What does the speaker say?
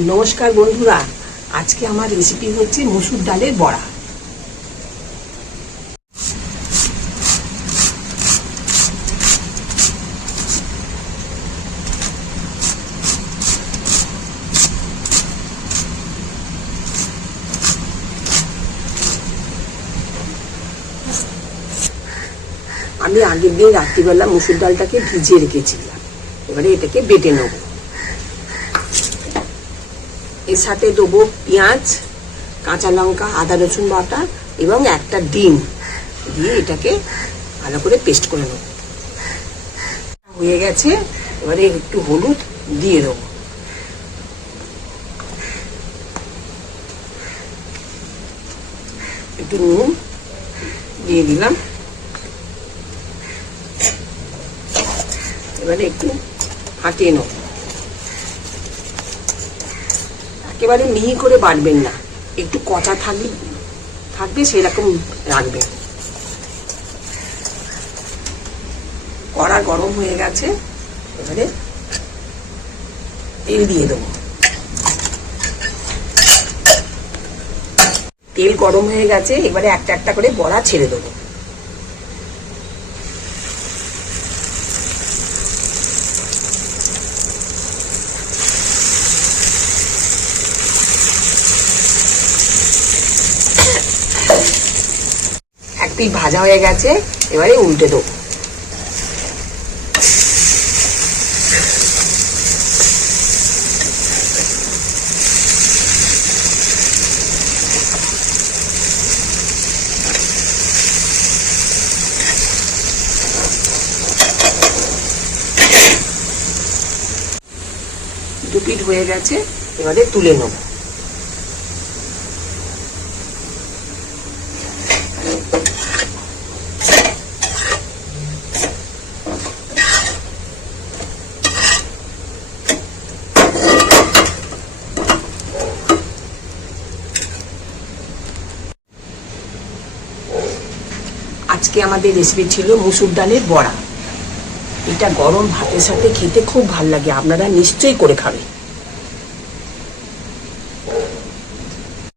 নমস্কার বন্ধুরা, আজকে আমার রেসিপি হচ্ছে মসুর ডালের বড়া। আমি আগের দিন রাত্রিবেলা মসুর ডালটাকে ভিজিয়ে রেখেছিলাম। এবারে এটাকে বেটে নেব। এর সাথে দেবো পেঁয়াজ, কাঁচা লঙ্কা, আদা রসুন বাটা এবং একটা ডিম দিয়ে এটাকে ভালো করে পেস্ট করে নেব। হয়ে গেছে, এবারে একটু হলুদ দিয়ে দেবো। একটু নুন দিয়ে দিলাম। এবারে একটু ফাটিয়ে নেব। একেবারে মিহি করে বাটবেন না, একটু কচা থাকবে সেরকম রাখবেন। কড়া গরম হয়ে গেছে, এবারে তেল দিয়ে দেবো। তেল গরম হয়ে গেছে, এবারে একটা একটা করে বড়া ছেড়ে দেবো। একটি ভাজা হয়ে গেছে, এবারে উল্টে দেবো। দু পিঠ হয়ে গেছে, এবারে তুলে নেব। আজকে আমাদের রেসিপি ছিল মসুর ডালের বড়া। এটা গরম ভাতের সাথে খেতে খুব ভালো লাগে, আপনারা নিশ্চয়ই করে খাবেন।